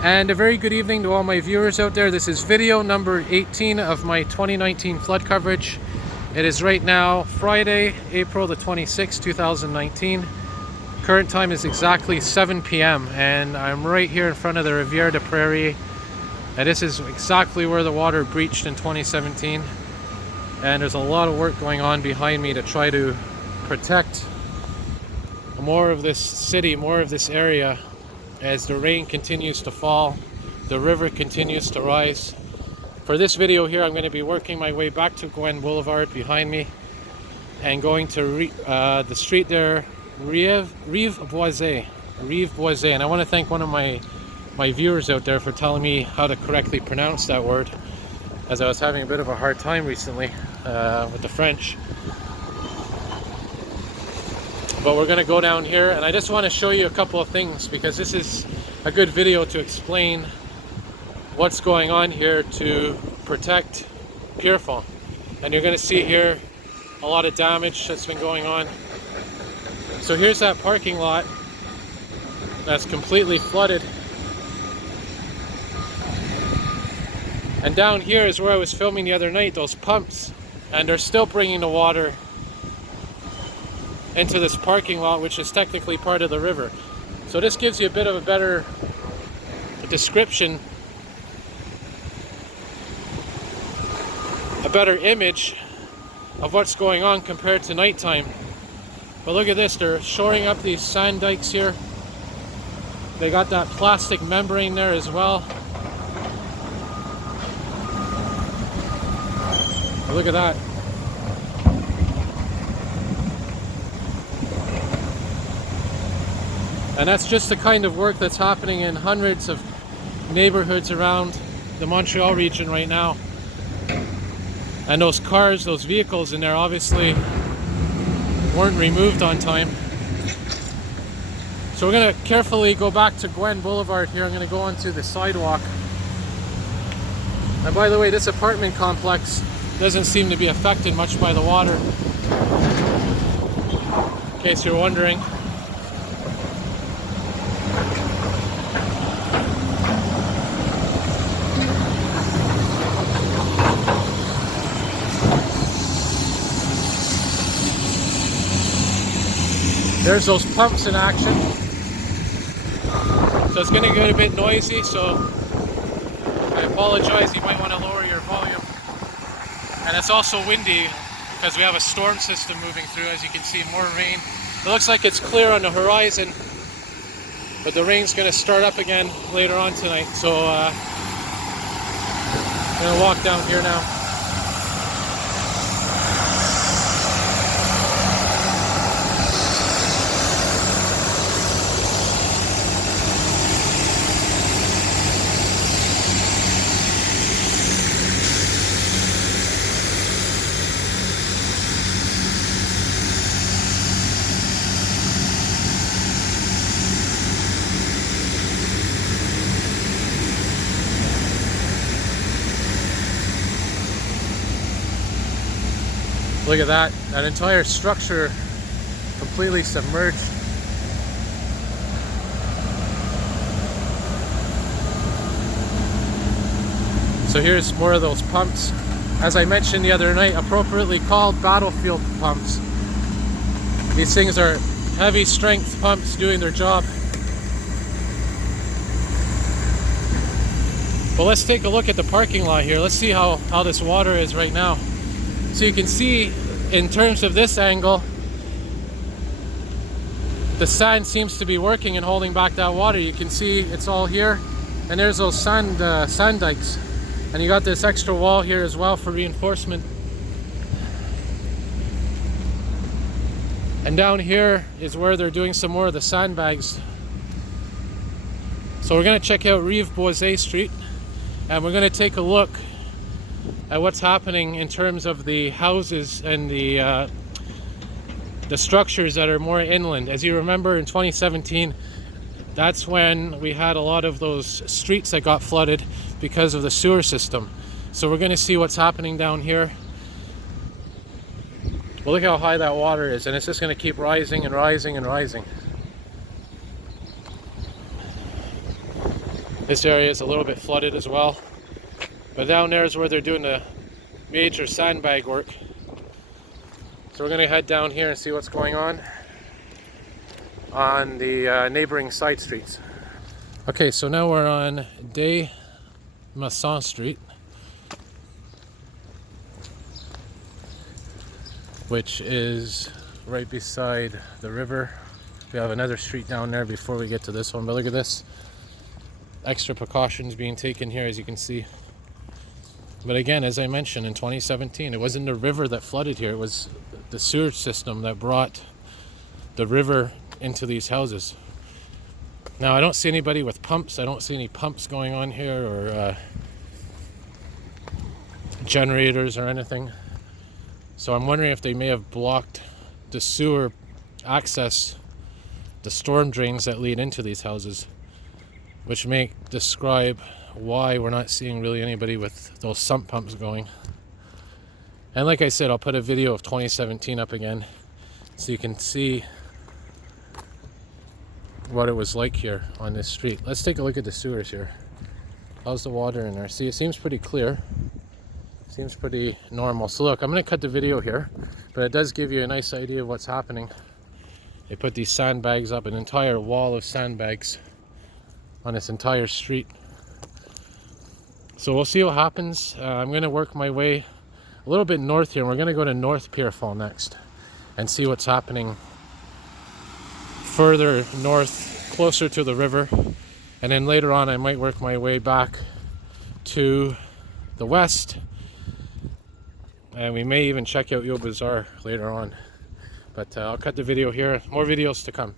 And a very good evening to all my viewers out there. This is video number 18 of my 2019 flood coverage. It is right now Friday, April the 26th, 2019. Current time is exactly 7 p.m. and I'm right here in front of the Rivière des Prairies. And this is exactly where the water breached in 2017. And there's a lot of work going on behind me to try to protect more of this city, more of this area. As the rain continues to fall, the river continues to rise. For this video here, I'm going to be working my way back to Gouin Boulevard behind me and going to the street there, Rive Boisé. And I want to thank one of my viewers out there for telling me how to correctly pronounce that word, as I was having a bit of a hard time recently with the French. But we're going to go down here, and I just want to show you a couple of things because this is a good video to explain what's going on here to protect Pierrefonds. And you're going to see here a lot of damage that's been going on. So here's that parking lot that's completely flooded. And down here is where I was filming the other night, those pumps, and they're still bringing the water into this parking lot, which is technically part of the river. So this gives you a bit of a better description, a better image of what's going on compared to nighttime. But look at this, they're shoring up these sand dikes here. They got that plastic membrane there as well. Look at that. And that's just the kind of work that's happening in hundreds of neighborhoods around the Montreal region right now. And those cars, those vehicles in there obviously weren't removed on time. So we're going to carefully go back to Gouin Boulevard here. I'm going to go onto the sidewalk. And by the way, this apartment complex doesn't seem to be affected much by the water, in case you're wondering. There's those pumps in action. So it's going to get a bit noisy, so I apologize. You might want to lower your volume. And it's also windy because we have a storm system moving through. As you can see, more rain. It looks like it's clear on the horizon, but the rain's going to start up again later on tonight. So I'm going to walk down here now. Look at that, that entire structure completely submerged. So here's more of those pumps. As I mentioned the other night, appropriately called battlefield pumps. These things are heavy strength pumps doing their job. But let's take a look at the parking lot here. Let's see how this water is right now. So you can see in terms of this angle, the sand seems to be working and holding back that water. You can see it's all here, and there's those sand dikes. And you got this extra wall here as well for reinforcement. And down here is where they're doing some more of the sandbags. So we're going to check out Rive Boisé Street, and we're going to take a look at what's happening in terms of the houses and the structures that are more inland. As you remember, in 2017, that's when we had a lot of those streets that got flooded because of the sewer system. So we're going to see what's happening down here. Well, look how high that water is, and it's just going to keep rising and rising and rising. This area is a little bit flooded as well. But down there is where they're doing the major sandbag work. So we're going to head down here and see what's going on the neighboring side streets. Okay, so now we're on Des Massons Street, which is right beside the river. We have another street down there before we get to this one, but look at this. Extra precautions being taken here, as you can see. But again, as I mentioned, in 2017, it wasn't the river that flooded here, it was the sewage system that brought the river into these houses. Now, I don't see anybody with pumps. I don't see any pumps going on here, or generators or anything. So I'm wondering if they may have blocked the sewer access, the storm drains that lead into these houses, which may describe why we're not seeing really anybody with those sump pumps going. And like I said, I'll put a video of 2017 up again so you can see what it was like here on this street. Let's take a look at the sewers here. How's the water in there? See, it seems pretty clear. Seems pretty normal. So look, I'm going to cut the video here, but it does give you a nice idea of what's happening. They put these sandbags up, an entire wall of sandbags on this entire street. So we'll see what happens. I'm going to work my way a little bit north here. We're going to go to North Pierrefonds next and see what's happening further north, closer to the river. And then later on, I might work my way back to the west. And we may even check out Yo Bazaar later on. But I'll cut the video here. More videos to come.